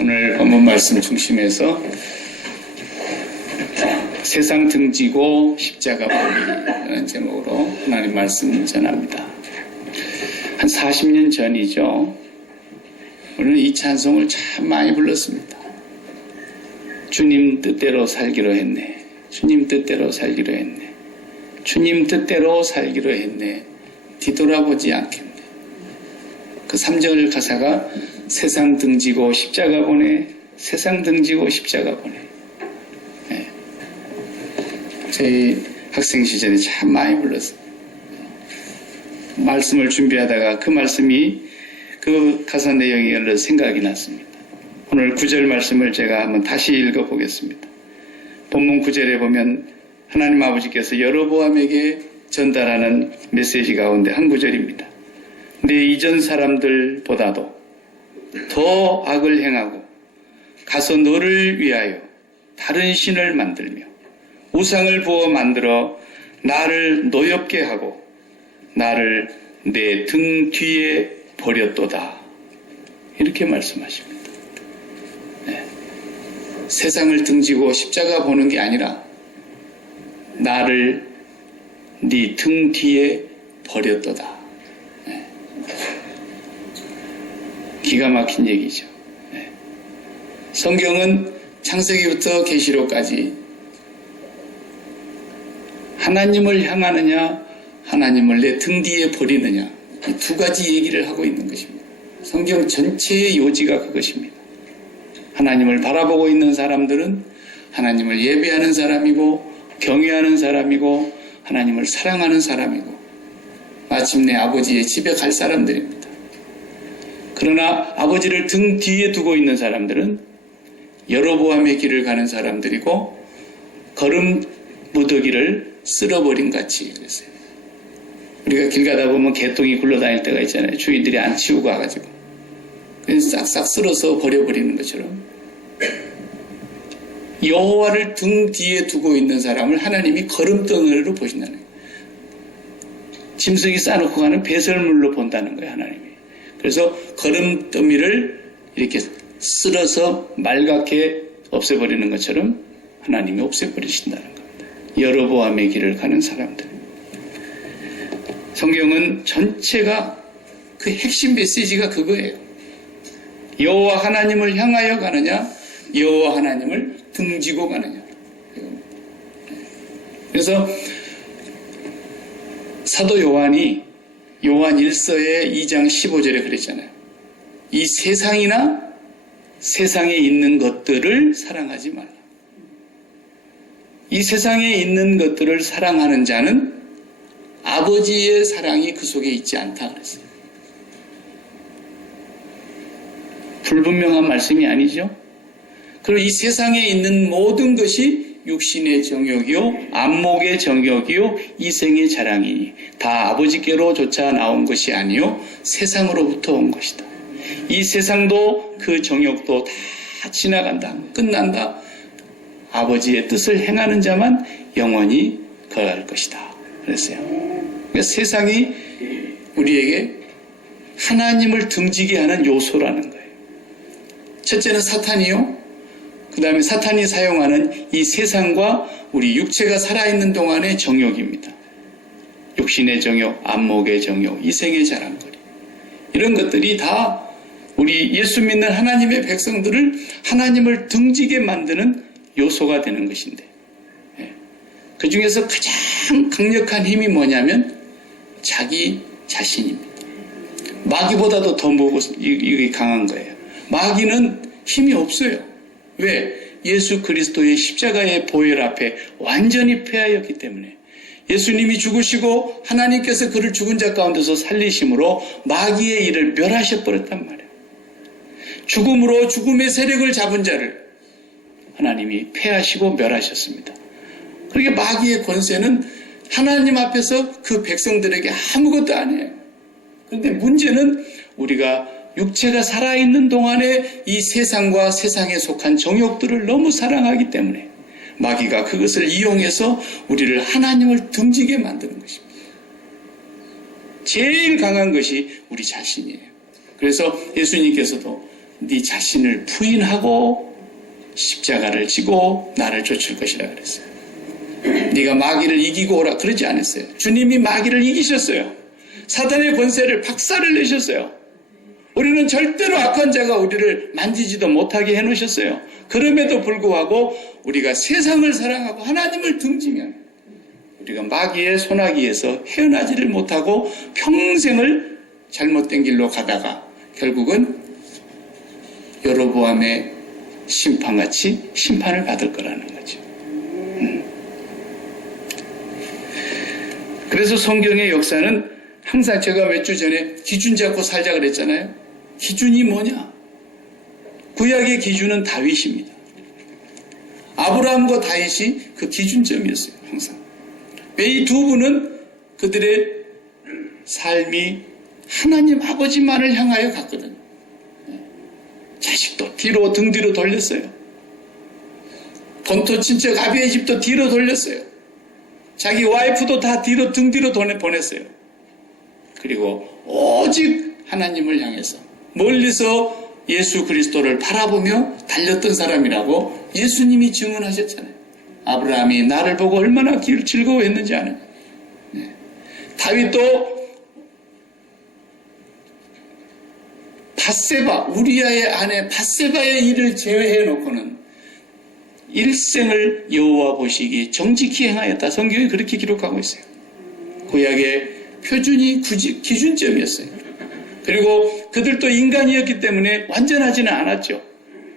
오늘 본문 말씀 중심에서 세상 등지고 십자가 보기라는 제목으로 하나님 말씀 전합니다. 한 40년 전이죠. 우리는 이 찬송을 참 많이 불렀습니다. 주님 뜻대로 살기로 했네. 주님 뜻대로 살기로 했네. 주님 뜻대로 살기로 했네. 뒤돌아보지 않겠네. 그 3절 가사가 세상 등지고 십자가 보내. 세상 등지고 십자가 보내. 네. 저희 학생 시절에 참 많이 불렀어요. 말씀을 준비하다가 그 말씀이 그 가사 내용이 얼른 생각이 났습니다. 오늘 9절 말씀을 제가 한번 다시 읽어보겠습니다. 본문 9절에 보면 하나님 아버지께서 여로보암에게 전달하는 메시지 가운데 한 구절입니다. 내 이전 사람들보다도 더 악을 행하고 가서 너를 위하여 다른 신을 만들며 우상을 부어 만들어 나를 노엽게 하고 나를 내 등 뒤에 버렸도다. 이렇게 말씀하십니다. 네. 세상을 등지고 십자가 보는 게 아니라 나를 네 등 뒤에 버렸도다. 네. 기가 막힌 얘기죠. 네. 성경은 창세기부터 계시록까지 하나님을 향하느냐 하나님을 내 등 뒤에 버리느냐 이 두 가지 얘기를 하고 있는 것입니다. 성경 전체의 요지가 그것입니다. 하나님을 바라보고 있는 사람들은 하나님을 예배하는 사람이고 경외하는 사람이고 하나님을 사랑하는 사람이고 마침내 아버지의 집에 갈 사람들입니다. 그러나 아버지를 등 뒤에 두고 있는 사람들은 여로보암의 길을 가는 사람들이고 걸음 무더기를 쓸어버린 같이 그랬어요. 우리가 길 가다 보면 개똥이 굴러다닐 때가 있잖아요. 주인들이 안 치우고 와가지고 그래서 싹싹 쓸어서 버려버리는 것처럼 여호와를 등 뒤에 두고 있는 사람을 하나님이 걸음덩이로 보신다는 거예요. 짐승이 싸놓고 가는 배설물로 본다는 거예요. 하나님이. 그래서 걸음더미를 이렇게 쓸어서 말갛게 없애버리는 것처럼 하나님이 없애버리신다는 겁니다. 여로보암의 길을 가는 사람들. 성경은 전체가 그 핵심 메시지가 그거예요. 여호와 하나님을 향하여 가느냐 여호와 하나님을 등지고 가느냐. 그래서 사도 요한이 요한 1서의 2장 15절에 그랬잖아요. 이 세상이나 세상에 있는 것들을 사랑하지 말라. 이 세상에 있는 것들을 사랑하는 자는 아버지의 사랑이 그 속에 있지 않다 그랬어요. 불분명한 말씀이 아니죠. 그리고 이 세상에 있는 모든 것이 육신의 정욕이요 안목의 정욕이요 이생의 자랑이니 다 아버지께로 쫓아 나온 것이 아니요 세상으로부터 온 것이다. 이 세상도 그 정욕도 다 지나간다. 끝난다. 아버지의 뜻을 행하는 자만 영원히 거할 것이다. 그랬어요. 그러니까 세상이 우리에게 하나님을 등지게 하는 요소라는 거예요. 첫째는 사탄이요. 그 다음에 사탄이 사용하는 이 세상과 우리 육체가 살아있는 동안의 정욕입니다. 육신의 정욕, 안목의 정욕, 이생의 자랑거리. 이런 것들이 다 우리 예수 믿는 하나님의 백성들을 하나님을 등지게 만드는 요소가 되는 것인데 그 중에서 가장 강력한 힘이 뭐냐면 자기 자신입니다. 마귀보다도 더 이게 강한 거예요. 마귀는 힘이 없어요. 왜? 예수 그리스도의 십자가의 보혈 앞에 완전히 패하였기 때문에 예수님이 죽으시고 하나님께서 그를 죽은 자 가운데서 살리심으로 마귀의 일을 멸하셔버렸단 말이에요. 죽음으로 죽음의 세력을 잡은 자를 하나님이 패하시고 멸하셨습니다. 그러니까 마귀의 권세는 하나님 앞에서 그 백성들에게 아무것도 아니에요. 그런데 문제는 우리가 육체가 살아있는 동안에 이 세상과 세상에 속한 정욕들을 너무 사랑하기 때문에 마귀가 그것을 이용해서 우리를 하나님을 등지게 만드는 것입니다. 제일 강한 것이 우리 자신이에요. 그래서 예수님께서도 네 자신을 부인하고 십자가를 지고 나를 쫓을 것이라 그랬어요. 네가 마귀를 이기고 오라 그러지 않았어요. 주님이 마귀를 이기셨어요. 사단의 권세를 박살을 내셨어요. 우리는 절대로 악한 자가 우리를 만지지도 못하게 해놓으셨어요. 그럼에도 불구하고 우리가 세상을 사랑하고 하나님을 등지면 우리가 마귀의 소나기에서 헤어나지를 못하고 평생을 잘못된 길로 가다가 결국은 여로보암의 심판같이 심판을 받을 거라는 거죠. 그래서 성경의 역사는 항상 제가 몇 주 전에 기준 잡고 살자 그랬잖아요. 기준이 뭐냐? 구약의 기준은 다윗입니다. 아브라함과 다윗이 그 기준점이었어요. 항상. 이 두 분은 그들의 삶이 하나님 아버지만을 향하여 갔거든요. 자식도 뒤로 등 뒤로 돌렸어요. 본토 친척 아비의 집도 뒤로 돌렸어요. 자기 와이프도 다 뒤로 등 뒤로 보냈어요. 그리고 오직 하나님을 향해서 멀리서 예수 그리스도를 바라보며 달렸던 사람이라고 예수님이 증언하셨잖아요. 아브라함이 나를 보고 얼마나 즐거워했는지 아는. 네. 다윗도 밧세바, 우리아의 아내 밧세바의 일을 제외해 놓고는 일생을 여호와 보시기에 정직히 행하였다. 성경이 그렇게 기록하고 있어요. 구약의 표준이 기준점이었어요. 그리고 그들도 인간이었기 때문에 완전하지는 않았죠.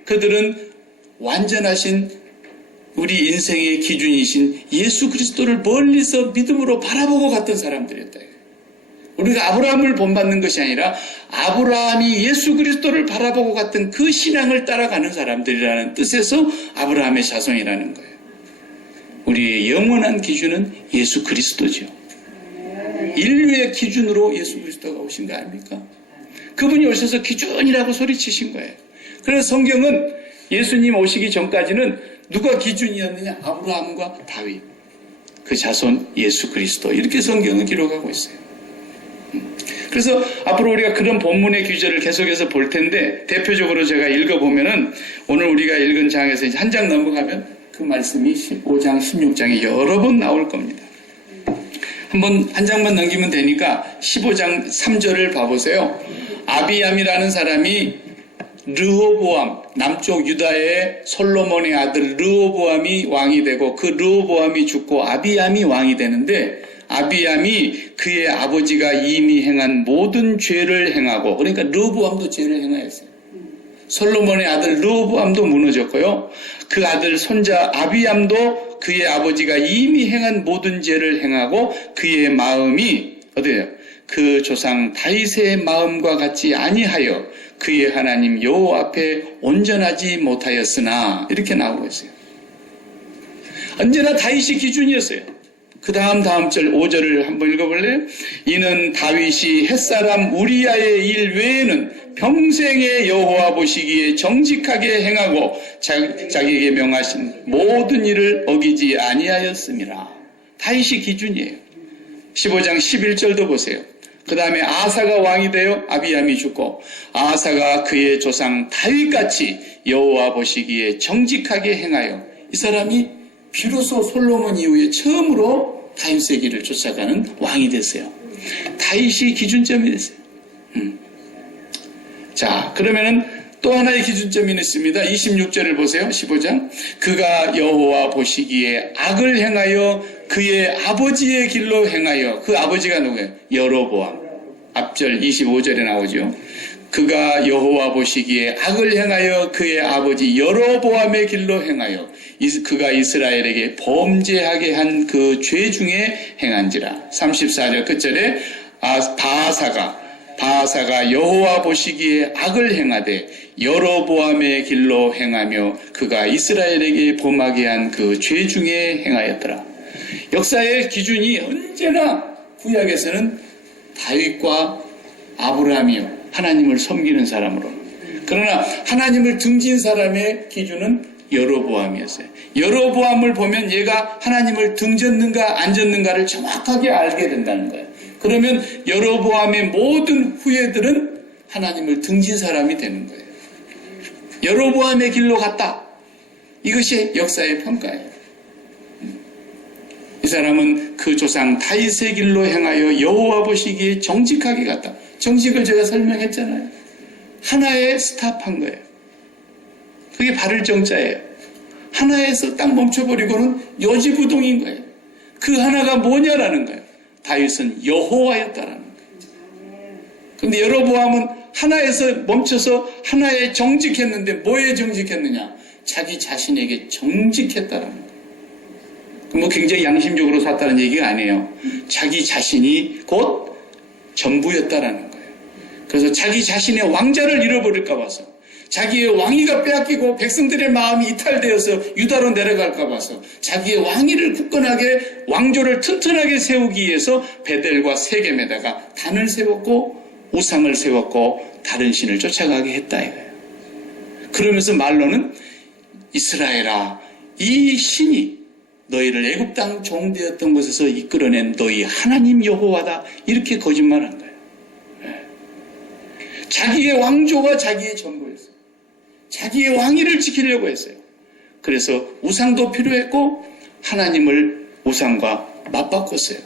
그들은 완전하신 우리 인생의 기준이신 예수 그리스도를 멀리서 믿음으로 바라보고 갔던 사람들이었다. 우리가 아브라함을 본받는 것이 아니라 아브라함이 예수 그리스도를 바라보고 갔던 그 신앙을 따라가는 사람들이라는 뜻에서 아브라함의 자손이라는 거예요. 우리의 영원한 기준은 예수 그리스도죠. 인류의 기준으로 예수 그리스도가 오신 거 아닙니까? 그분이 오셔서 기준이라고 소리치신 거예요. 그래서 성경은 예수님 오시기 전까지는 누가 기준이었느냐? 아브라함과 다윗, 그 자손 예수 그리스도, 이렇게 성경은 기록하고 있어요. 그래서 앞으로 우리가 그런 본문의 규절을 계속해서 볼 텐데, 대표적으로 제가 읽어보면은 오늘 우리가 읽은 장에서 이제 한 장 넘어가면 그 말씀이 15장, 16장에 여러 번 나올 겁니다. 한번 한 장만 넘기면 되니까 15장 3절을 봐보세요. 아비암이라는 사람이 르호보암, 남쪽 유다의 솔로몬의 아들 르호보암이 왕이 되고, 그 르호보암이 죽고 아비암이 왕이 되는데, 아비암이 그의 아버지가 이미 행한 모든 죄를 행하고, 그러니까 르호보암도 죄를 행하였어요. 솔로몬의 아들 르호보암도 무너졌고요. 그 아들 손자 아비암도 그의 아버지가 이미 행한 모든 죄를 행하고, 그의 마음이 어디예요? 그 조상 다윗의 마음과 같이 아니하여 그의 하나님 여호와 앞에 온전하지 못하였으나, 이렇게 나오고 있어요. 언제나 다윗이 기준이었어요. 그 다음 절 5절을 한번 읽어볼래요? 이는 다윗이 햇사람 우리아의 일 외에는 평생에 여호와 보시기에 정직하게 행하고 자기에게 명하신 모든 일을 어기지 아니하였음이라. 다윗이 기준이에요. 15장 11절도 보세요. 그 다음에 아사가 왕이 되어 아비암이 죽고, 아사가 그의 조상 다윗같이 여호와 보시기에 정직하게 행하여, 이 사람이 비로소 솔로몬 이후에 처음으로 다윗의 길을 쫓아가는 왕이 됐어요. 다윗이 기준점이 됐어요. 자, 그러면은 또 하나의 기준점이 있습니다. 26절을 보세요. 15장. 그가 여호와 보시기에 악을 행하여 그의 아버지의 길로 행하여, 그 아버지가 누구예요? 여로보암. 앞절 25절에 나오죠. 그가 여호와 보시기에 악을 행하여 그의 아버지 여로보암의 길로 행하여 그가 이스라엘에게 범죄하게 한 그 죄 중에 행한지라. 34절 끝절에 바하사가 여호와 보시기에 악을 행하되 여로보암의 길로 행하며 그가 이스라엘에게 범하게 한 그 죄 중에 행하였더라. 역사의 기준이 언제나 구약에서는 다윗과 아브라함이요, 하나님을 섬기는 사람으로. 그러나 하나님을 등진 사람의 기준은 여로보암이었어요. 여로보암을 보면 얘가 하나님을 등졌는가 안 졌는가를 정확하게 알게 된다는 거예요. 그러면 여로보암의 모든 후예들은 하나님을 등진 사람이 되는 거예요. 여로보암의 길로 갔다. 이것이 역사의 평가예요. 이 사람은 그 조상 다윗의 길로 행하여 여호와 보시기에 정직하게 갔다. 정직을 제가 설명했잖아요. 하나에 스탑한 거예요. 그게 바를 정자예요. 하나에서 딱 멈춰버리고는 요지부동인 거예요. 그 하나가 뭐냐라는 거예요. 다윗은 여호와였다라는 거예요. 그런데 여로보암은 하나에서 멈춰서 하나에 정직했는데 뭐에 정직했느냐? 자기 자신에게 정직했다라는 거예요. 뭐 굉장히 양심적으로 샀다는 얘기가 아니에요. 자기 자신이 곧 전부였다라는 거예요. 그래서 자기 자신의 왕자를 잃어버릴까 봐서, 자기의 왕위가 빼앗기고 백성들의 마음이 이탈되어서 유다로 내려갈까 봐서 자기의 왕위를 굳건하게, 왕조를 튼튼하게 세우기 위해서 베델과 세겜에다가 단을 세웠고 우상을 세웠고 다른 신을 쫓아가게 했다 이거예요. 그러면서 말로는 이스라엘아, 이 신이 너희를 애굽 땅 종되었던 곳에서 이끌어낸 너희 하나님 여호와다, 이렇게 거짓말한 거예요. 자기의 왕조가 자기의 전부였어요. 자기의 왕위를 지키려고 했어요. 그래서 우상도 필요했고 하나님을 우상과 맞바꿨어요.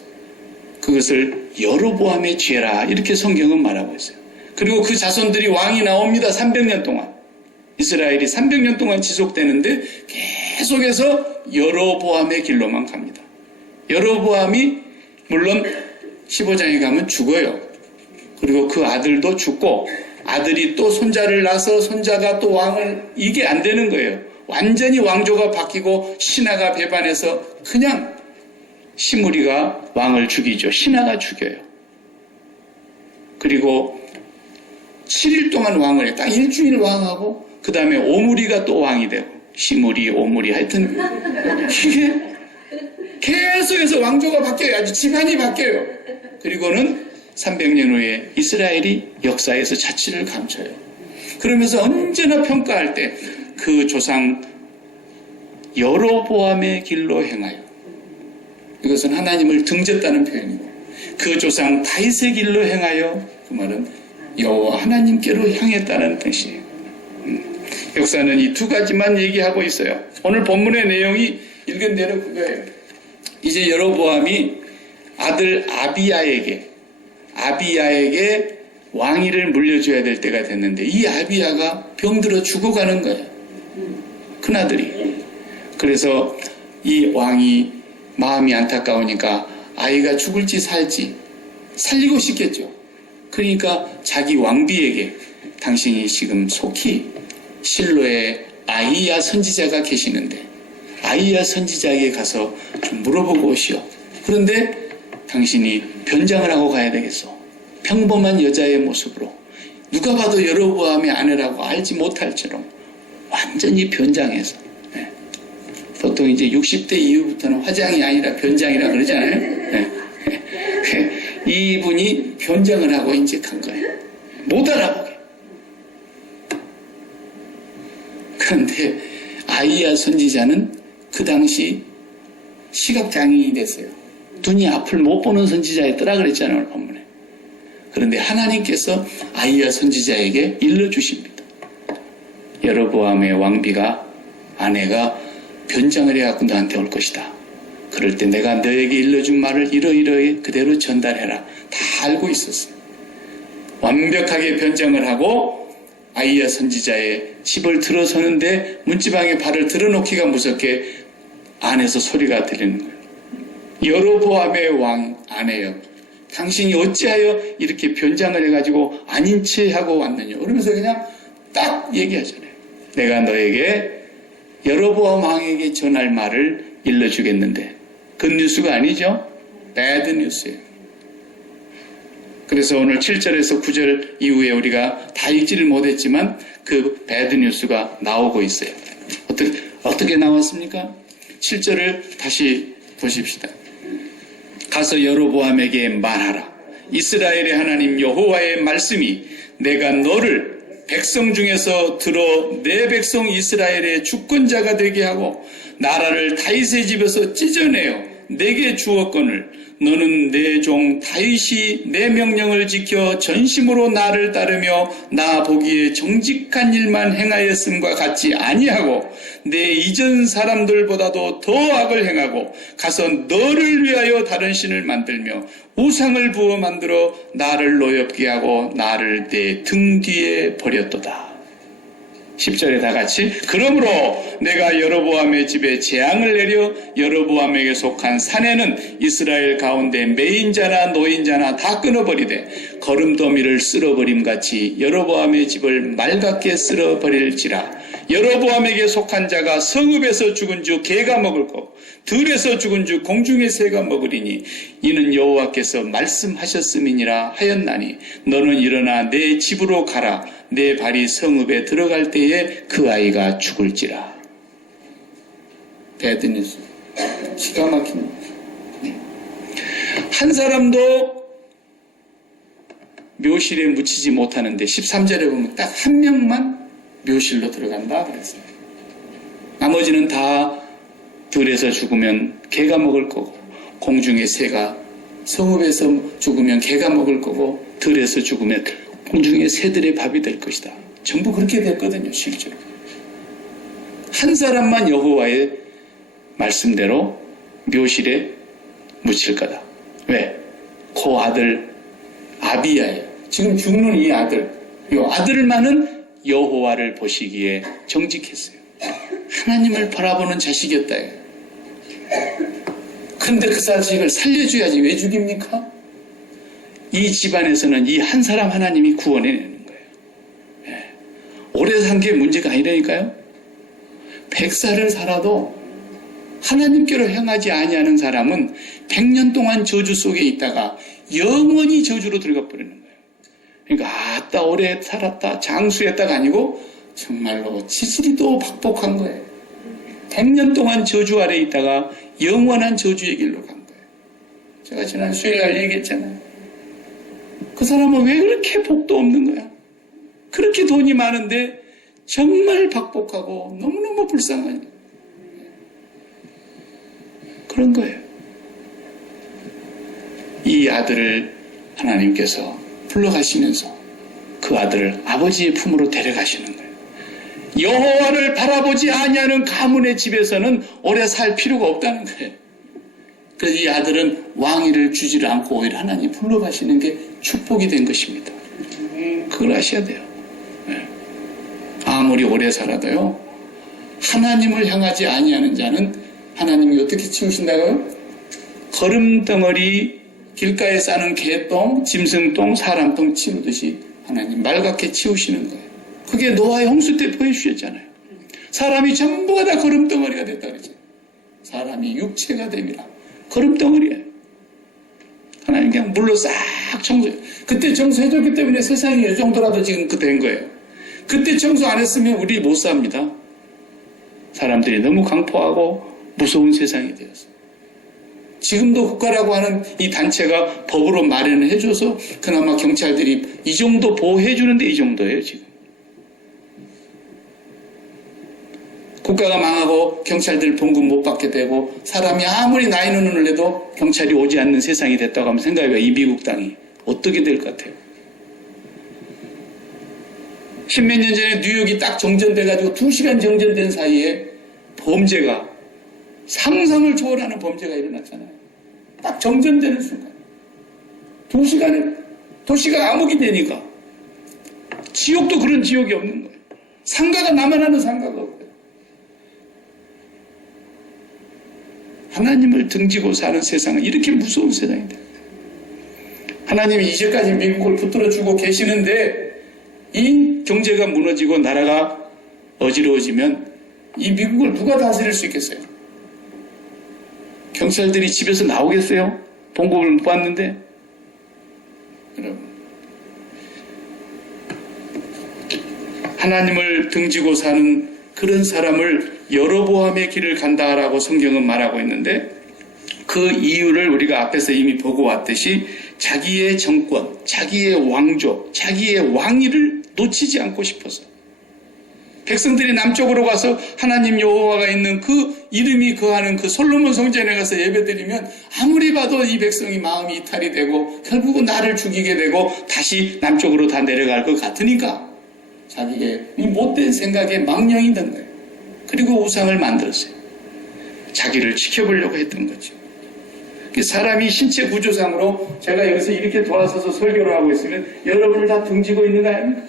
그것을 여로보암의 죄라, 이렇게 성경은 말하고 있어요. 그리고 그 자손들이 왕이 나옵니다. 300년 동안. 이스라엘이 300년 동안 지속되는데 계속해서 여로보암의 길로만 갑니다. 여로보암이 물론 15장에 가면 죽어요. 그리고 그 아들도 죽고, 아들이 또 손자를 낳아서 손자가 또 왕을, 이게 안 되는 거예요. 완전히 왕조가 바뀌고 신하가 배반해서 그냥 시므리가 왕을 죽이죠. 신하가 죽여요. 그리고 7일 동안 왕을 해. 딱 일주일 왕하고 그 다음에 오므리가 또 왕이 되고, 시므리, 오므리, 하여튼 이게 계속해서 왕조가 바뀌어요. 아주 집안이 바뀌어요. 그리고는 300년 후에 이스라엘이 역사에서 자취를 감춰요. 그러면서 언제나 평가할 때 그 조상 여로보암의 길로 행하여, 이것은 하나님을 등졌다는 표현이고, 그 조상 다윗의 길로 행하여, 그 말은 여호와 하나님께로 향했다는 뜻이에요. 역사는 이 두 가지만 얘기하고 있어요. 오늘 본문의 내용이 읽은 대로 그거예요. 이제 여로보암이 아들 아비야에게 왕위를 물려줘야 될 때가 됐는데, 이 아비야가 병들어 죽어가는 거예요. 큰아들이. 그래서 이 왕이 마음이 안타까우니까 아이가 죽을지 살지 살리고 싶겠죠. 그러니까 자기 왕비에게, 당신이 지금 속히 실로에 아이야 선지자가 계시는데 아이야 선지자에게 가서 좀 물어보고 오시오. 그런데 당신이 변장을 하고 가야 되겠어. 평범한 여자의 모습으로, 누가 봐도 여로보암의 아내라고 알지 못할처럼 완전히 변장해서. 보통 이제 60대 이후부터는 화장이 아니라 변장이라 그러잖아요. 이분이 변장을 하고 이제 간 거예요. 못 알아보게. 그런데 아이야 선지자는 그 당시 시각장애인이 됐어요. 눈이 앞을 못 보는 선지자였더라 그랬잖아요, 오늘 본문에. 그런데 하나님께서 아이야 선지자에게 일러주십니다. 여로보암의 왕비가, 아내가 변장을 해갖고 너한테 올 것이다. 그럴 때 내가 너에게 일러준 말을 이러이러히 그대로 전달해라. 다 알고 있었어요. 완벽하게 변장을 하고 아이야 선지자의 집을 들어서는데 문지방에 발을 들어놓기가 무섭게 안에서 소리가 들리는 거예요. 여로보암의 왕 아내여, 당신이 어찌하여 이렇게 변장을 해가지고 아닌 채 하고 왔느냐. 그러면서 그냥 딱 얘기하잖아요. 내가 너에게 여로보암 왕에게 전할 말을 일러주겠는데, 굿뉴스가 아니죠. 배드 뉴스예요. 그래서 오늘 7절에서 9절 이후에 우리가 다 읽지를 못했지만 그 배드 뉴스가 나오고 있어요. 어떻게 나왔습니까? 7절을 다시 보십시다. 가서 여로보암에게 말하라. 이스라엘의 하나님 여호와의 말씀이 내가 너를 백성 중에서 들어 내 백성 이스라엘의 주권자가 되게 하고 나라를 다윗의 집에서 찢어내어 내게 주었거늘 너는 내 종 다윗이 내 명령을 지켜 전심으로 나를 따르며 나 보기에 정직한 일만 행하였음과 같지 아니하고 내 이전 사람들보다도 더 악을 행하고 가서 너를 위하여 다른 신을 만들며 우상을 부어 만들어 나를 노엽게 하고 나를 내 등 뒤에 버렸도다. 10절에 다 같이 그러므로 내가 여로보암의 집에 재앙을 내려 여로보암에게 속한 산에는 이스라엘 가운데 매인자나 노인자나 다 끊어버리되 거름더미를 쓸어버림같이 여로보암의 집을 맑게 쓸어버릴지라. 여로보암에게 속한 자가 성읍에서 죽은 주 개가 먹을 것 들에서 죽은 주 공중의 새가 먹으리니 이는 여호와께서 말씀하셨음이니라 하였나니 너는 일어나 내 집으로 가라. 내 발이 성읍에 들어갈 때에 그 아이가 죽을지라. 배드뉴스. 기가 막힌. 한 사람도 묘실에 묻히지 못하는데 13절에 보면 딱 한 명만 묘실로 들어간다 그랬어요. 나머지는 다 들에서 죽으면 개가 먹을 거고 공중의 새가 성읍에서 죽으면 개가 먹을 거고 들에서 죽으면 공중의 새들의 밥이 될 것이다. 전부 그렇게 됐거든요. 실제로. 한 사람만 여호와의 말씀대로 묘실에 묻힐 거다. 왜? 그 아들 아비야예요. 지금 죽는 이 아들, 이 아들만은 여호와를 보시기에 정직했어요. 하나님을 바라보는 자식이었다. 그런데 그 자식을 살려줘야지 왜 죽입니까? 이 집안에서는 이 한 사람 하나님이 구원해내는 거예요. 예. 오래 산 게 문제가 아니라니까요. 100살을 살아도 하나님께로 향하지 아니하는 사람은 100년 동안 저주 속에 있다가 영원히 저주로 들어가 버리는 거예요. 그러니까 아따 오래 살았다 장수했다가 아니고 정말로 치질이도 박복한 거예요. 100년 동안 저주 아래 있다가 영원한 저주의 길로 간 거예요. 제가 지난 수요일날 얘기했잖아요. 그 사람은 왜 그렇게 복도 없는 거야? 그렇게 돈이 많은데 정말 박복하고 너무너무 불쌍한 그런 거예요. 이 아들을 하나님께서 불러가시면서 그 아들을 아버지의 품으로 데려가시는 거예요. 여호와를 바라보지 아니하는 가문의 집에서는 오래 살 필요가 없다는 거예요. 그래서 이 아들은 왕위를 주지를 않고 오히려 하나님 불러가시는 게 축복이 된 것입니다. 그걸 아셔야 돼요. 아무리 오래 살아도요, 하나님을 향하지 아니하는 자는 하나님이 어떻게 치우신다고요? 거름덩어리 길가에 싸는 개똥, 짐승똥, 사람똥 치우듯이 하나님 맑게 치우시는 거예요. 그게 노아의 홍수 때 보여주셨잖아요. 사람이 전부가 다 거름덩어리가 됐다 그러죠. 사람이 육체가 됨이라 거름덩어리예요. 하나님 그냥 물로 싹 청소해요. 그때 청소해줬기 때문에 세상이 이 정도라도 지금 된 거예요. 그때 청소 안 했으면 우리 못 삽니다. 사람들이 너무 강포하고 무서운 세상이 되었어요. 지금도 국가라고 하는 이 단체가 법으로 마련을 해줘서 그나마 경찰들이 이 정도 보호해주는데 이 정도예요, 지금. 국가가 망하고 경찰들 봉급 못 받게 되고 사람이 아무리 나이는 눈을 내도 경찰이 오지 않는 세상이 됐다고 하면 생각해봐요. 이 미국 땅이 어떻게 될 것 같아요? 십몇 년 전에 뉴욕이 딱 정전돼가지고 2시간 정전된 사이에 범죄가 상상을 초월하는 범죄가 일어났잖아요. 딱 정전되는 순간 2시간에 도시가 암흑이 되니까 지옥도 그런 지옥이 없는 거예요. 상가가 나만 하는 상가가 없고요. 하나님을 등지고 사는 세상은 이렇게 무서운 세상이다. 하나님이 이제까지 미국을 붙들어주고 계시는데 이 경제가 무너지고 나라가 어지러워지면 이 미국을 누가 다스릴 수 있겠어요? 경찰들이 집에서 나오겠어요? 봉급을 못 받는데? 여러분, 하나님을 등지고 사는 그런 사람을 여로보암의 길을 간다라고 성경은 말하고 있는데 그 이유를 우리가 앞에서 이미 보고 왔듯이 자기의 정권, 자기의 왕조, 자기의 왕위를 놓치지 않고 싶어서 백성들이 남쪽으로 가서 하나님 여호와가 있는 그 이름이 거하는 그 솔로몬 성전에 가서 예배드리면 아무리 봐도 이 백성이 마음이 이탈이 되고 결국은 나를 죽이게 되고 다시 남쪽으로 다 내려갈 것 같으니까 자기의 이 못된 생각에 망령이 된 거예요. 그리고 우상을 만들었어요. 자기를 지켜보려고 했던 거죠. 사람이 신체 구조상으로 제가 여기서 이렇게 돌아서서 설교를 하고 있으면 여러분을 다 등지고 있는 거 아닙니까?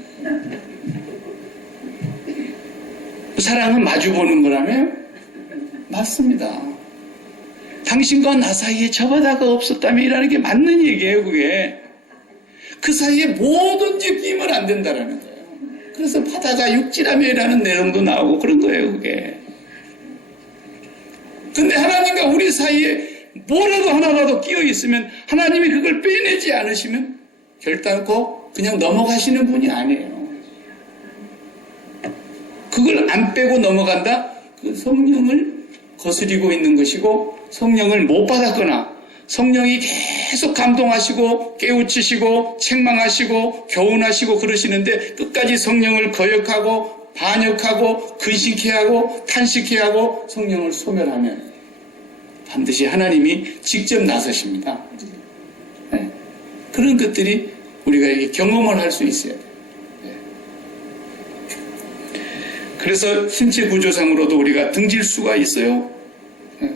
사랑은 마주보는 거라며요? 맞습니다. 당신과 나 사이에 저 바다가 없었다면 이라는 게 맞는 얘기예요, 그게. 그 사이에 뭐든지 끼면 안 된다라는 거예요. 그래서 바다가 육지라며라는 내용도 나오고 그런 거예요, 그게. 근데 하나님과 우리 사이에 뭐라도 하나라도 끼어 있으면 하나님이 그걸 빼내지 않으시면 결단코 그냥 넘어가시는 분이 아니에요. 그걸 안 빼고 넘어간다? 그 성령을 거스리고 있는 것이고 성령을 못 받았거나 성령이 계속 감동하시고 깨우치시고 책망하시고 교훈하시고 그러시는데 끝까지 성령을 거역하고 반역하고 근심케 하고 탄식케 하고 성령을 소멸하면 반드시 하나님이 직접 나서십니다. 네. 그런 것들이 우리가 이렇게 경험을 할 수 있어야 돼요. 네. 그래서 신체 구조상으로도 우리가 등질 수가 있어요. 네.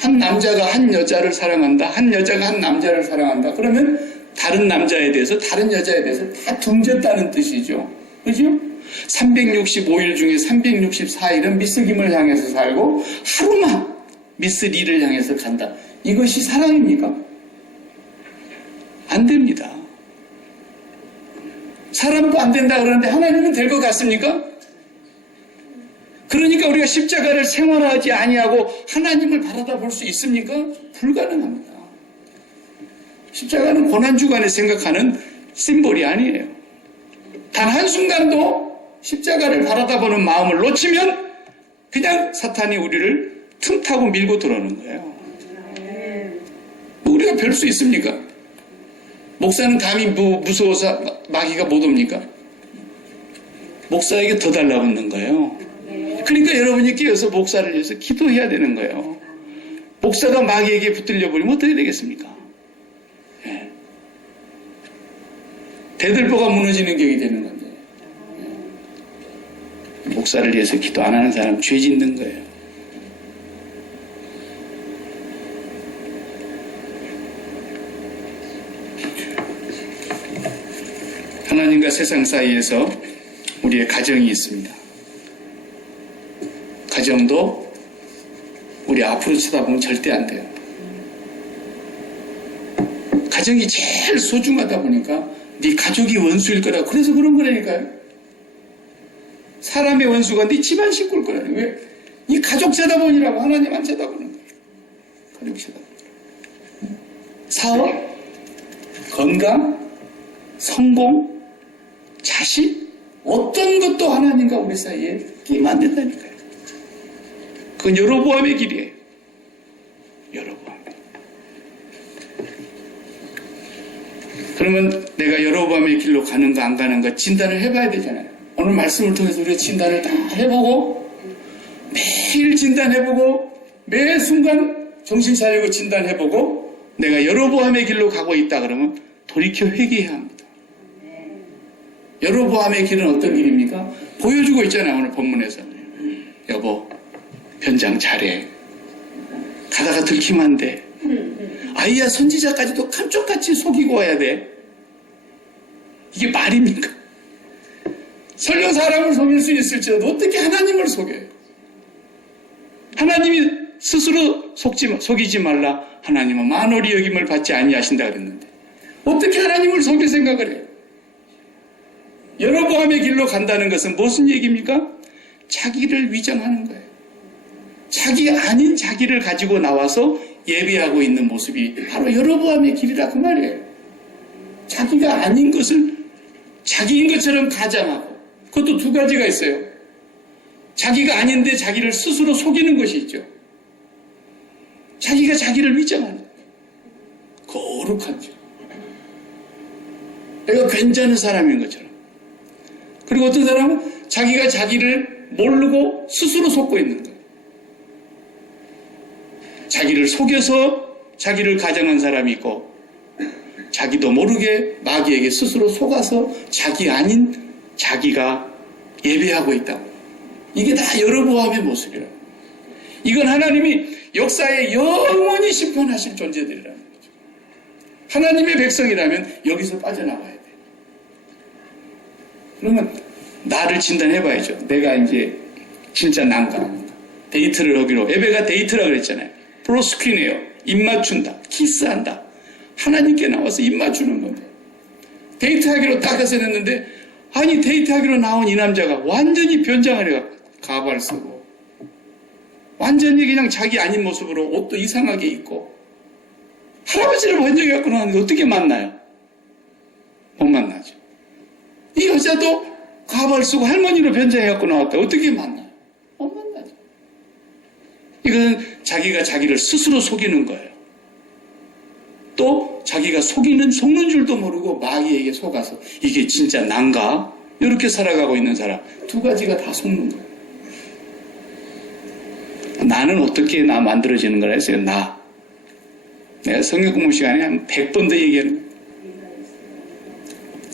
한 남자가 한 여자를 사랑한다. 한 여자가 한 남자를 사랑한다. 그러면 다른 남자에 대해서 다른 여자에 대해서 다 등졌다는 뜻이죠. 그죠? 365일 중에 364일은 미스 김을 향해서 살고 하루만 미스 리를 향해서 간다. 이것이 사랑입니까? 안 됩니다. 사람도 안 된다 그러는데 하나님은 될 것 같습니까? 그러니까 우리가 십자가를 생활하지 아니하고 하나님을 바라다 볼 수 있습니까? 불가능합니다. 십자가는 고난주간에 생각하는 심볼이 아니에요. 단 한순간도 십자가를 바라다 보는 마음을 놓치면 그냥 사탄이 우리를 틈타고 밀고 들어오는 거예요. 우리가 별 수 있습니까? 목사는 감히 무서워서 마귀가 못 옵니까? 목사에게 더 달라붙는 거예요. 그러니까 여러분이 끼어서 목사를 위해서 기도해야 되는 거예요. 목사가 마귀에게 붙들려 버리면 어떻게 되겠습니까? 네. 대들보가 무너지는 격이 되는 건데. 네. 목사를 위해서 기도 안 하는 사람 죄 짓는 거예요. 하나님과 세상 사이에서 우리의 가정이 있습니다. 가정도 우리 앞으로 쳐다보면 절대 안 돼요. 가정이 제일 소중하다 보니까 네 가족이 원수일 거라 그래서 그런 거라니까요. 사람의 원수가 네 집안 식구일 거라니. 왜? 이 가족 쳐다보니라고 하나님 안 쳐다보는 거예요. 가족 쳐다보니. 사업, 건강, 성공, 자식, 어떤 것도 하나님과 우리 사이에 끼면 안 된다니까요. 그건 여로보암의 길이에요. 여로보암. 그러면 내가 여로보암의 길로 가는가 안 가는가 진단을 해봐야 되잖아요. 오늘 말씀을 통해서 우리가 진단을 다 해보고 매일 진단해보고 매 순간 정신 차리고 진단해보고 내가 여로보암의 길로 가고 있다 그러면 돌이켜 회개해야 합니다. 여로보암의 길은 어떤 길입니까? 보여주고 있잖아요. 오늘 본문에서. 여보 변장 잘해. 가다가 들키면 안 돼. 아이야 선지자까지도 감쪽같이 속이고 와야 돼. 이게 말입니까? 설령 사람을 속일 수 있을지라도 어떻게 하나님을 속여요? 하나님이 스스로 속이지 말라. 하나님은 만월이 여김을 받지 아니하신다 그랬는데 어떻게 하나님을 속일 생각을 해요? 여로보암의 길로 간다는 것은 무슨 얘기입니까? 자기를 위장하는 거예요. 자기 아닌 자기를 가지고 나와서 예배하고 있는 모습이 바로 여로보암의 길이라 그 말이에요. 자기가 아닌 것을 자기인 것처럼 가장하고 그것도 두 가지가 있어요. 자기가 아닌데 자기를 스스로 속이는 것이 있죠. 자기가 자기를 위장하는 거예요. 거룩하죠. 내가 괜찮은 사람인 것처럼. 그리고 어떤 사람은 자기가 자기를 모르고 스스로 속고 있는 거예요. 자기를 속여서 자기를 가장한 사람이 있고, 자기도 모르게 마귀에게 스스로 속아서 자기 아닌 자기가 예배하고 있다고. 이게 다 여로보암의 모습이라고. 이건 하나님이 역사에 영원히 심판하실 존재들이라는 거죠. 하나님의 백성이라면 여기서 빠져나와야 돼. 그러면 나를 진단해봐야죠. 내가 이제 진짜 난가. 데이트를 하기로, 예배가 데이트라 그랬잖아요. 프로스크린이에요. 입 맞춘다. 키스한다. 하나님께 나와서 입 맞추는 건데. 데이트하기로 딱 해서 냈는데, 아니 데이트하기로 나온 이 남자가 완전히 변장을 해갖고 가발 쓰고 완전히 그냥 자기 아닌 모습으로 옷도 이상하게 입고 할아버지를 번쩍해갖고 나왔는데 어떻게 만나요? 못 만나죠. 이 여자도 가발 쓰고 할머니로 변장해갖고 나왔다. 어떻게 만나요? 못 만나죠. 이건 자기가 자기를 스스로 속이는 거예요. 또 자기가 속는 줄도 모르고 마귀에게 속아서 이게 진짜 난가? 이렇게 살아가고 있는 사람 두 가지가 다 속는 거예요. 나는 어떻게 나 만들어지는 거라 했어요. 나. 내가 성경 공부 시간에 한 100번 더 얘기하는 거예요.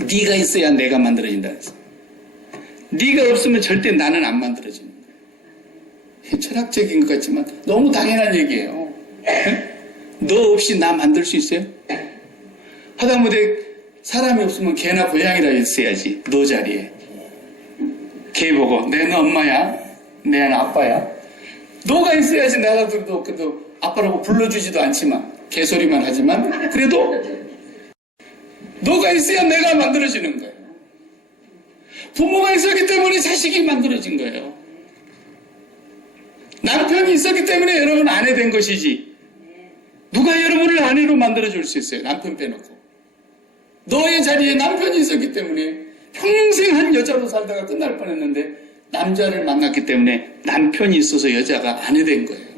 네가 있어야 내가 만들어진다 했어요. 네가 없으면 절대 나는 안 만들어지는 거예요. 철학적인 것 같지만 너무 당연한 얘기예요. 너 없이 나 만들 수 있어요? 하다못해 사람이 없으면 개나 고양이라 있어야지. 너 자리에. 개 보고 내는 엄마야? 내는 아빠야? 너가 있어야지. 나라도 그래도 아빠라고 불러주지도 않지만 개소리만 하지만 그래도 너가 있어야 내가 만들어지는 거예요. 부모가 있었기 때문에 자식이 만들어진 거예요. 남편이 있었기 때문에 여러분 아내 된 것이지. 누가 여러분을 아내로 만들어줄 수 있어요? 남편 빼놓고. 너의 자리에 남편이 있었기 때문에 평생 한 여자로 살다가 끝날 뻔했는데 남자를 만났기 때문에 남편이 있어서 여자가 아내 된 거예요.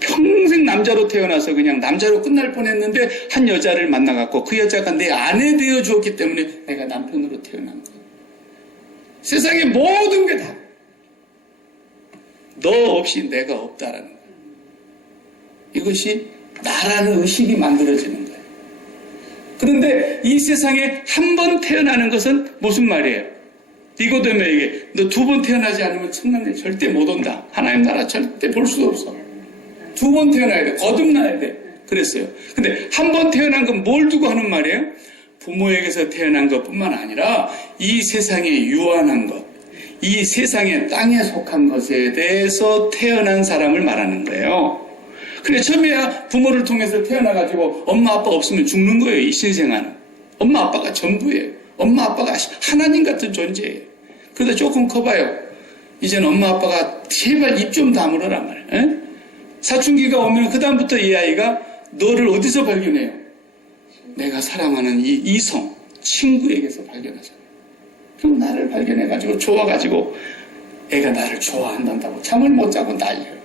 평생 남자로 태어나서 그냥 남자로 끝날 뻔했는데 한 여자를 만나갖고 그 여자가 내 아내 되어 주었기 때문에 내가 남편으로 태어난 거예요. 세상의 모든 게 다 너 없이 내가 없다라는 거예요. 이것이 나라는 의식이 만들어지는 거예요. 그런데 이 세상에 한 번 태어나는 것은 무슨 말이에요? 니고데모에게 너 두 번 태어나지 않으면 천국에 절대 못 온다. 하나님 나라 절대 볼 수도 없어. 두 번 태어나야 돼. 거듭나야 돼. 그랬어요. 근데 한 번 태어난 건 뭘 두고 하는 말이에요? 부모에게서 태어난 것뿐만 아니라 이 세상에 유한한 것, 이 세상의 땅에 속한 것에 대해서 태어난 사람을 말하는 거예요. 그래, 처음에야 부모를 통해서 태어나가지고 엄마 아빠 없으면 죽는 거예요. 이 신생아는. 엄마 아빠가 전부예요. 엄마 아빠가 하나님 같은 존재예요. 그러다 조금 커봐요. 이제는 엄마 아빠가 제발 입 좀 다물어라 말이에요. 에? 사춘기가 오면 그 다음부터 이 아이가 너를 어디서 발견해요? 내가 사랑하는 이 이성, 친구에게서 발견하잖아요. 그럼 나를 발견해가지고 좋아가지고 애가 나를 좋아한다고 잠을 못 자고 난리예요.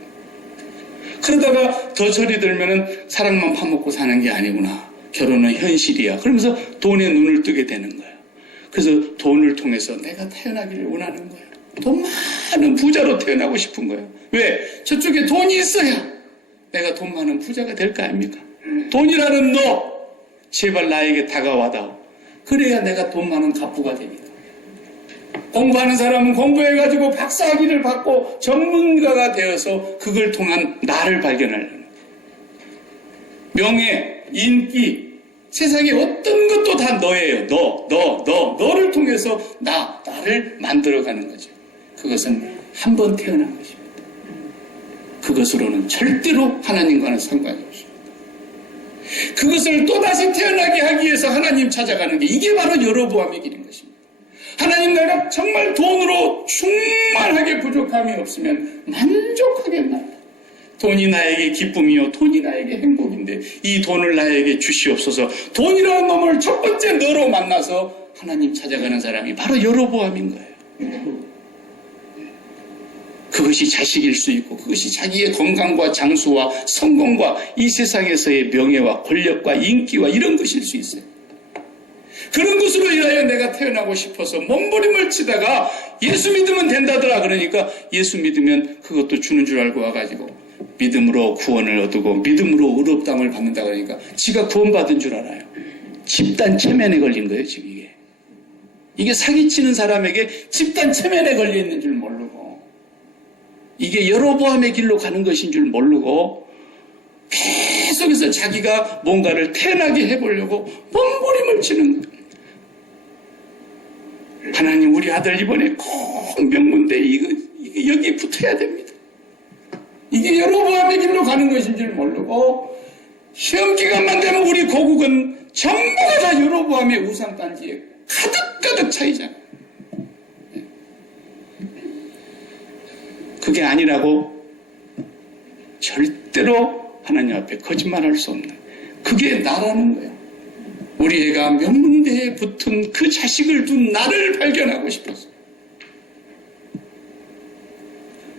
그러다가 더 철이 들면은 사랑만 파먹고 사는 게 아니구나. 결혼은 현실이야. 그러면서 돈에 눈을 뜨게 되는 거예요. 그래서 돈을 통해서 내가 태어나기를 원하는 거예요. 돈 많은 부자로 태어나고 싶은 거예요. 왜? 저쪽에 돈이 있어야 내가 돈 많은 부자가 될 거 아닙니까? 돈이라는 너 제발 나에게 다가와다오. 그래야 내가 돈 많은 갑부가 됩니다. 공부하는 사람은 공부해가지고 박사학위를 받고 전문가가 되어서 그걸 통한 나를 발견하려는 명예, 인기, 세상의 어떤 것도 다 너예요. 너를 통해서 나를 만들어가는 거죠. 그것은 한 번 태어난 것입니다. 그것으로는 절대로 하나님과는 상관이 없습니다. 그것을 또다시 태어나게 하기 위해서 하나님 찾아가는 게 이게 바로 여로보암의 길인 것입니다. 하나님 나라 정말 돈으로 충만하게 부족함이 없으면 만족하겠나? 돈이 나에게 기쁨이요 돈이 나에게 행복인데 이 돈을 나에게 주시옵소서. 돈이라는 놈을 첫 번째 너로 만나서 하나님 찾아가는 사람이 바로 여로보암인 거예요. 그것이 자식일 수 있고 그것이 자기의 건강과 장수와 성공과 이 세상에서의 명예와 권력과 인기와 이런 것일 수 있어요. 그런 것으로 인하여 내가 태어나고 싶어서 몸부림을 치다가 예수 믿으면 된다더라. 그러니까 예수 믿으면 그것도 주는 줄 알고 와가지고 믿음으로 구원을 얻고 믿음으로 의롭다함을 받는다 그러니까 지가 구원받은 줄 알아요. 집단 체면에 걸린 거예요, 지금 이게. 이게 사기치는 사람에게 집단 체면에 걸려 있는 줄 모르고 이게 여로보암의 길로 가는 것인 줄 모르고 계속해서 자기가 뭔가를 태어나게 해보려고 몸부림을 치는 거예요. 하나님, 우리 아들 이번에 꼭 명문대 이거 여기 붙어야 됩니다. 이게 여로보암의 길로 가는 것인 줄 모르고 시험 기간만 되면 우리 고국은 전부가 다 여로보암의 우상단지에 가득가득 차이잖아요. 그게 아니라고 절대로 하나님 앞에 거짓말할 수 없는, 그게 나라는 거예요. 우리 애가 명문대에 붙은 그 자식을 둔 나를 발견하고 싶었어요.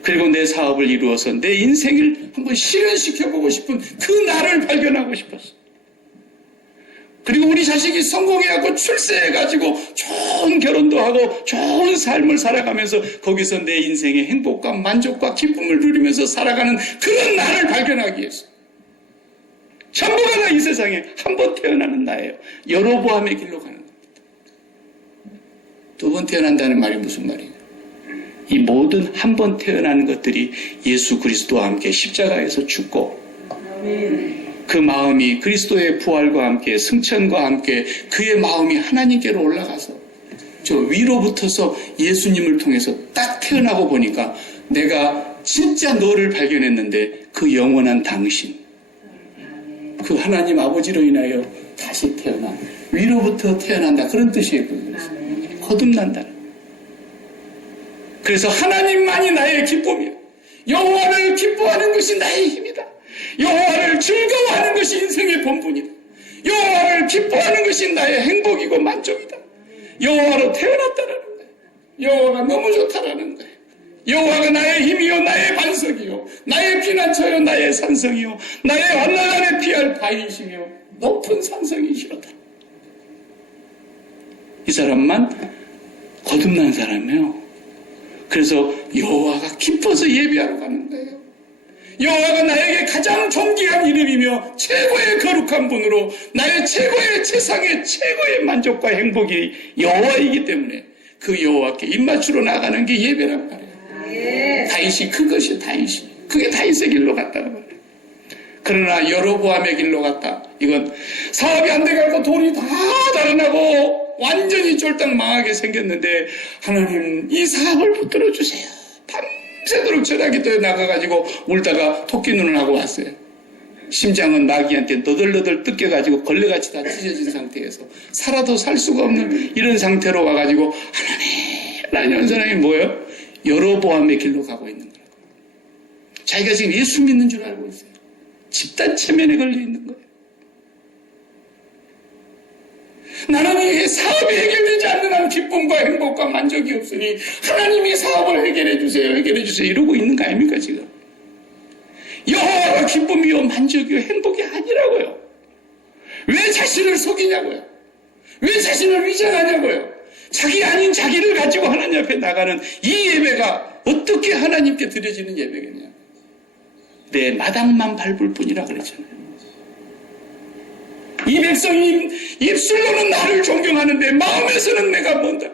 그리고 내 사업을 이루어서 내 인생을 한번 실현시켜보고 싶은 그 나를 발견하고 싶었어요. 그리고 우리 자식이 성공해갖고 출세해가지고 좋은 결혼도 하고 좋은 삶을 살아가면서 거기서 내 인생의 행복과 만족과 기쁨을 누리면서 살아가는 그런 나를 발견하기 위해서 전부가 다 이 세상에 한 번 태어나는 나예요. 여로보암의 길로 가는 겁니다. 두 번 태어난다는 말이 무슨 말이에요? 이 모든 한 번 태어나는 것들이 예수 그리스도와 함께 십자가에서 죽고 그 마음이 그리스도의 부활과 함께 승천과 함께 그의 마음이 하나님께로 올라가서 저 위로 붙어서 예수님을 통해서 딱 태어나고 보니까 내가 진짜 너를 발견했는데 그 영원한 당신, 그 하나님 아버지로 인하여 다시 태어나 위로부터 태어난다, 그런 뜻이에요. 거듭난다. 그래서 하나님만이 나의 기쁨이에요. 여호와를 기뻐하는 것이 나의 힘이다. 여호와를 즐거워하는 것이 인생의 본분이다. 여호와를 기뻐하는 것이 나의 행복이고 만족이다. 여호와로 태어났다라는 거예요. 여호와가 너무 좋다라는 거예요. 여호와가 나의 힘이요 나의 반석이요 나의 피난처요 나의 산성이요 나의 환난에 피할 바위시며 높은 산성이시로다. 이 사람만 거듭난 사람이에요. 그래서 여호와가 기뻐서 예배하러 가는 거예요. 여호와가 나에게 가장 존귀한 이름이며 최고의 거룩한 분으로 나의 최고의 세상의 최고의 만족과 행복이 여호와이기 때문에 그 여호와께 입맞추러 나가는 게 예배란 말이에요. 다윗이 그것이 다윗이 그게 다윗의 길로 갔다는 말이에요. 그러나 여로보암의 길로 갔다. 이건 사업이 안 돼가고 돈이 다 달아나고 완전히 쫄딱 망하게 생겼는데 하나님 이 사업을 붙들어 주세요. 밤새도록 전화기도에 나가가지고 울다가 토끼 눈을 하고 왔어요. 심장은 마귀한테 너덜너덜 뜯겨가지고 걸레같이 다 찢어진 상태에서 살아도 살 수가 없는 이런 상태로 와가지고 하나님 한 사람이 뭐예요? 여로보암의 길로 가고 있는 거예요. 자기가 지금 예수 믿는 줄 알고 있어요. 집단 체면에 걸려 있는 거예요. 나는 이 사업이 해결되지 않는 한 기쁨과 행복과 만족이 없으니 하나님이 사업을 해결해 주세요. 해결해 주세요. 이러고 있는 거 아닙니까 지금? 여호와가 기쁨이요 만족이요 행복이 아니라고요. 왜 자신을 속이냐고요. 왜 자신을 위장하냐고요. 자기 아닌 자기를 가지고 하나님 앞에 나가는 이 예배가 어떻게 하나님께 드려지는 예배겠냐. 내 마당만 밟을 뿐이라 그랬잖아요. 이 백성이 입술로는 나를 존경하는데 마음에서는 내가 뭔다.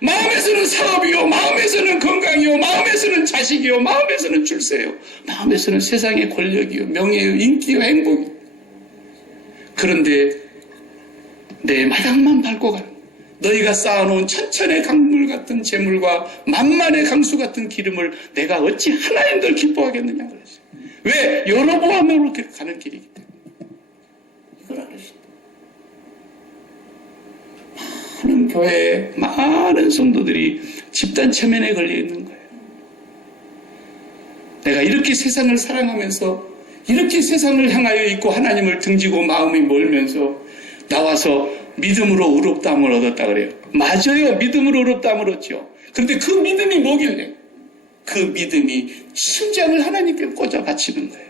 마음에서는 사업이요, 마음에서는 건강이요, 마음에서는 자식이요, 마음에서는 출세요, 마음에서는 세상의 권력이요, 명예요, 인기요, 행복이요. 그런데 내 마당만 밟고 가는 너희가 쌓아놓은 천천의 강물 같은 재물과 만만의 강수 같은 기름을 내가 어찌 하나님들 기뻐하겠느냐 그랬어요. 왜? 여로보암으로 이렇게 가는 길이기 때문에. 이걸 알으시다. 많은 교회에 많은 성도들이 집단 체면에 걸려 있는 거예요. 내가 이렇게 세상을 사랑하면서 이렇게 세상을 향하여 있고 하나님을 등지고 마음이 멀면서 나와서 믿음으로 의롭다함을 얻었다 그래요. 맞아요. 믿음으로 의롭다함을 얻죠. 그런데 그 믿음이 뭐길래? 그 믿음이 심장을 하나님께 꽂아 바치는 거예요.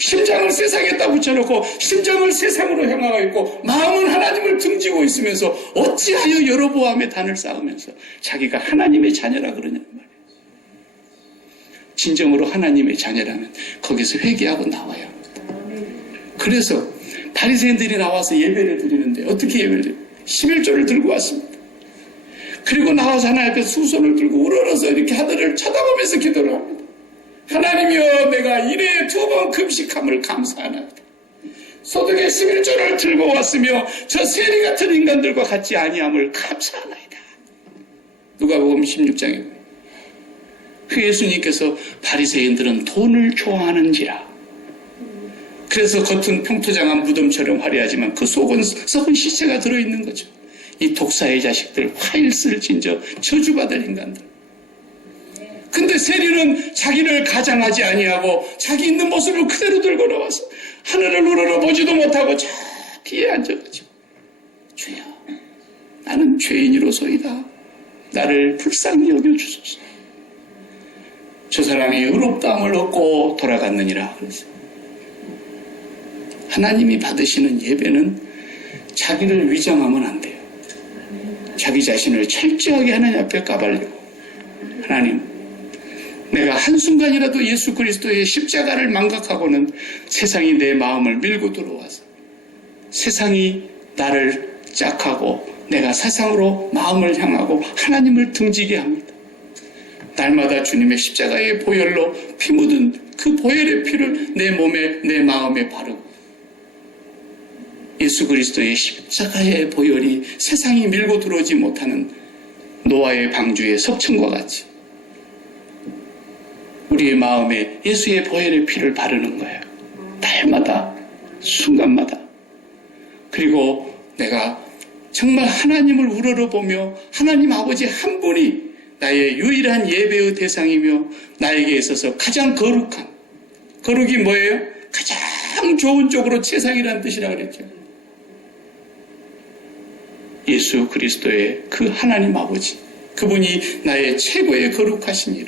심장을 세상에다 붙여놓고 심정을 세상으로 향하고 있고 마음은 하나님을 등지고 있으면서 어찌하여 여로보암의 단을 쌓으면서 자기가 하나님의 자녀라 그러냐는 말이에요. 진정으로 하나님의 자녀라면 거기서 회개하고 나와야 합니다. 그래서 바리새인들이 나와서 예배를 드리는데 어떻게 예배를 드려요? 11조를 들고 왔습니다. 그리고 나와서 하나님 앞에 두 손을 들고 우러러서 이렇게 하늘을 쳐다보면서 기도를 합니다. 하나님이여, 내가 이래 2번 금식함을 감사하나이다. 소득의 11조를 들고 왔으며 저 세리 같은 인간들과 같지 아니함을 감사하나이다. 누가복음 16장에 그 예수님께서 바리새인들은 돈을 좋아하는지라. 그래서 겉은 평토장한 무덤처럼 화려하지만 그 속은 썩은 시체가 들어있는 거죠. 이 독사의 자식들, 화일스를 진저 저주받을 인간들. 근데 세리는 자기를 가장하지 아니하고 자기 있는 모습을 그대로 들고 나와서 하늘을 우러러 보지도 못하고 저 뒤에 앉아가지고, 주여, 나는 죄인이로소이다. 나를 불쌍히 여겨주소서. 저 사람이 의롭다함을 얻고 돌아갔느니라. 그래서 하나님이 받으시는 예배는 자기를 위장하면 안 돼요. 자기 자신을 철저하게 하나님 앞에 까발리고, 하나님, 내가 한순간이라도 예수 그리스도의 십자가를 망각하고는 세상이 내 마음을 밀고 들어와서 세상이 나를 짝하고 내가 세상으로 마음을 향하고 하나님을 등지게 합니다. 날마다 주님의 십자가의 보혈로 피 묻은 그 보혈의 피를 내 몸에, 내 마음에 바르고, 예수 그리스도의 십자가의 보혈이 세상이 밀고 들어오지 못하는 노아의 방주의 석층과 같이 우리의 마음에 예수의 보혈의 피를 바르는 거예요. 날마다, 순간마다. 그리고 내가 정말 하나님을 우러러보며 하나님 아버지 한 분이 나의 유일한 예배의 대상이며 나에게 있어서 가장 거룩한, 거룩이 뭐예요? 가장 좋은 쪽으로 세상이라는 뜻이라고 그랬죠. 예수 그리스도의 그 하나님 아버지, 그분이 나의 최고의 거룩하신 일.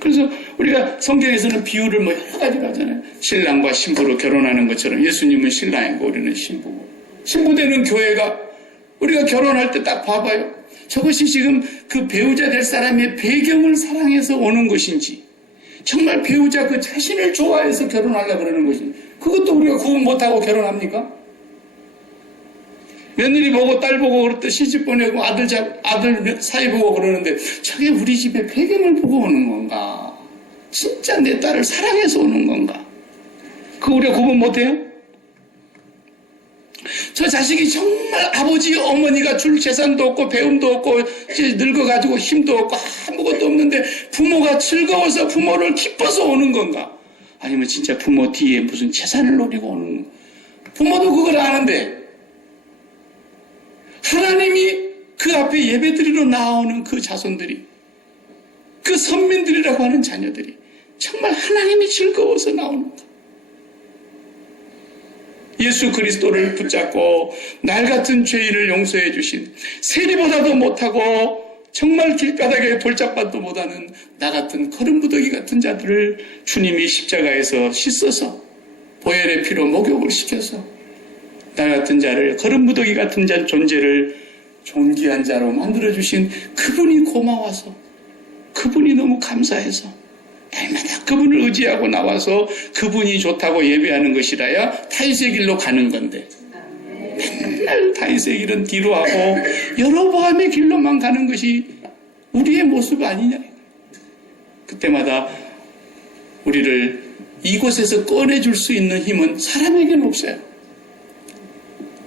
그래서 우리가 성경에서는 비유를 뭐 여러 가지로 하잖아요. 신랑과 신부로 결혼하는 것처럼 예수님은 신랑이고 우리는 신부고, 신부되는 교회가 우리가 결혼할 때 딱 봐봐요. 저것이 지금 그 배우자 될 사람의 배경을 사랑해서 오는 것인지, 정말 배우자 그 자신을 좋아해서 결혼하려고 그러는 것인지, 그것도 우리가 구분 못하고 결혼합니까? 며느리 보고 딸 보고 그럴 때 시집 보내고 아들 사이 보고 그러는데 저게 우리 집의 배경을 보고 오는 건가? 진짜 내 딸을 사랑해서 오는 건가? 그거 우리가 구분 못해요? 저 자식이 정말 아버지 어머니가 줄 재산도 없고 배움도 없고 이제 늙어가지고 힘도 없고 아무것도 없는데 부모가 즐거워서 부모를 기뻐서 오는 건가? 아니면 진짜 부모 뒤에 무슨 재산을 노리고 오는 건가? 부모도 그걸 아는데 하나님이 그 앞에 예배드리러 나오는 그 자손들이, 그 선민들이라고 하는 자녀들이 정말 하나님이 즐거워서 나오는가? 예수 그리스도를 붙잡고 날 같은 죄인을 용서해 주신, 세리보다도 못하고 정말 길바닥에 돌짝밭도 못하는 나 같은 거름부더기 같은 자들을 주님이 십자가에서 씻어서 보혈의 피로 목욕을 시켜서 나 같은 자를, 거름무더기 같은 자 존재를 존귀한 자로 만들어주신 그분이 고마워서, 그분이 너무 감사해서 날마다 그분을 의지하고 나와서 그분이 좋다고 예배하는 것이라야 다윗의 길로 가는 건데, 맨날 다윗의 길은 뒤로 하고 여로보암의 길로만 가는 것이 우리의 모습 아니냐. 그때마다 우리를 이곳에서 꺼내줄 수 있는 힘은 사람에게는 없어요.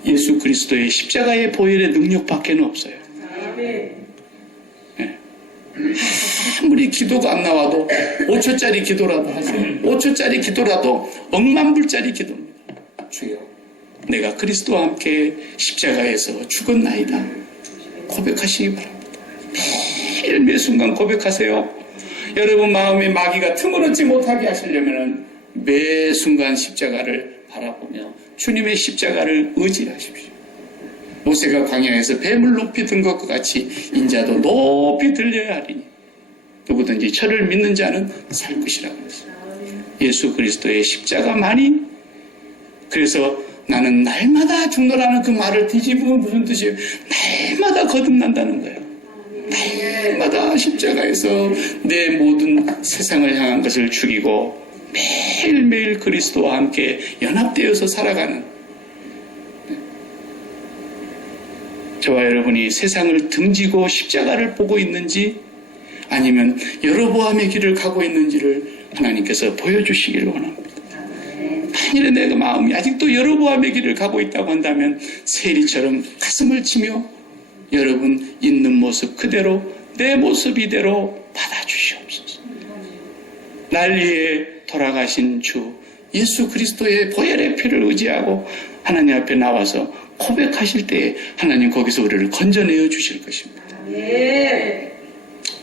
예수 그리스도의 십자가의 보혈의 능력밖에는 없어요. 네. 아무리 기도가 안 나와도 5초짜리 기도라도 하세요. 5초짜리 기도라도 억만불짜리 기도입니다. 주여, 내가 그리스도와 함께 십자가에서 죽었나이다. 고백하시기 바랍니다. 매일 매 순간 고백하세요. 여러분 마음에 마귀가 틈을 얻지 못하게 하시려면 매 순간 십자가를 바라보며 주님의 십자가를 의지하십시오. 모세가 광야에서 뱀을 높이 든 것과 같이 인자도 높이 들려야 하리니 누구든지 저를 믿는 자는 살 것이라고 했습니다. 예수 그리스도의 십자가만이. 그래서 나는 날마다 죽노라는 그 말을 뒤집으면 무슨 뜻이에요? 날마다 거듭난다는 거예요. 날마다 십자가에서 내 모든 세상을 향한 것을 죽이고 매일매일 그리스도와 함께 연합되어서 살아가는, 저와 여러분이 세상을 등지고 십자가를 보고 있는지 아니면 여로보암의 길을 가고 있는지를 하나님께서 보여주시기를 원합니다. 만일에 내가 마음이 아직도 여로보암의 길을 가고 있다고 한다면 세리처럼 가슴을 치며 여러분 있는 모습 그대로, 내 모습 이대로 받아주시옵소서. 날 위해 돌아가신 주 예수 그리스도의 보혈의 피를 의지하고 하나님 앞에 나와서 고백하실 때에 하나님 거기서 우리를 건져내어 주실 것입니다.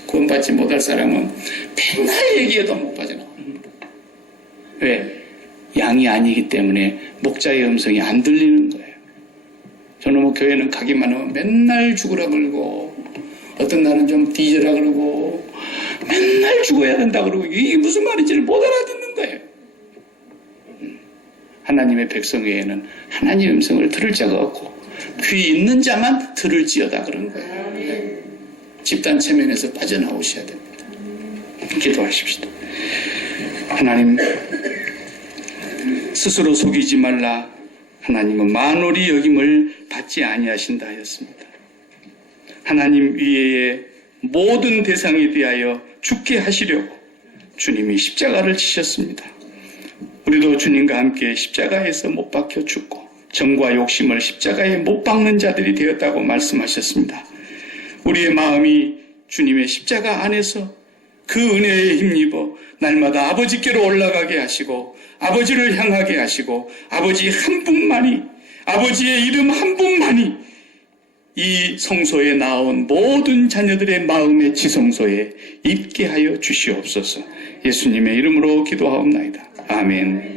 구원받지 못할 사람은 맨날 얘기해도 못 빠져나옵니다. 왜? 양이 아니기 때문에 목자의 음성이 안 들리는 거예요. 저는 뭐 교회는 가기만 하면 맨날 죽으라 그러고, 어떤 날은 좀 뒤져라 그러고, 맨날 죽어야 된다 그러고, 이게 무슨 말인지를 못 알아듣는 거예요. 하나님의 백성 외에는 하나님의 음성을 들을 자가 없고 귀 있는 자만 들을지어다 그런 거예요. 집단 체면에서 빠져나오셔야 됩니다. 기도하십시다. 하나님, 스스로 속이지 말라. 하나님은 만홀히 여김을 받지 아니하신다 하였습니다. 하나님 위에 모든 대상에 대하여 죽게 하시려고 주님이 십자가를 지셨습니다. 우리도 주님과 함께 십자가에서 못 박혀 죽고 정과 욕심을 십자가에 못 박는 자들이 되었다고 말씀하셨습니다. 우리의 마음이 주님의 십자가 안에서 그 은혜에 힘입어 날마다 아버지께로 올라가게 하시고 아버지를 향하게 하시고 아버지 한 분만이, 아버지의 이름 한 분만이 이 성소에 나온 모든 자녀들의 마음의 지성소에 있게 하여 주시옵소서. 예수님의 이름으로 기도하옵나이다. 아멘.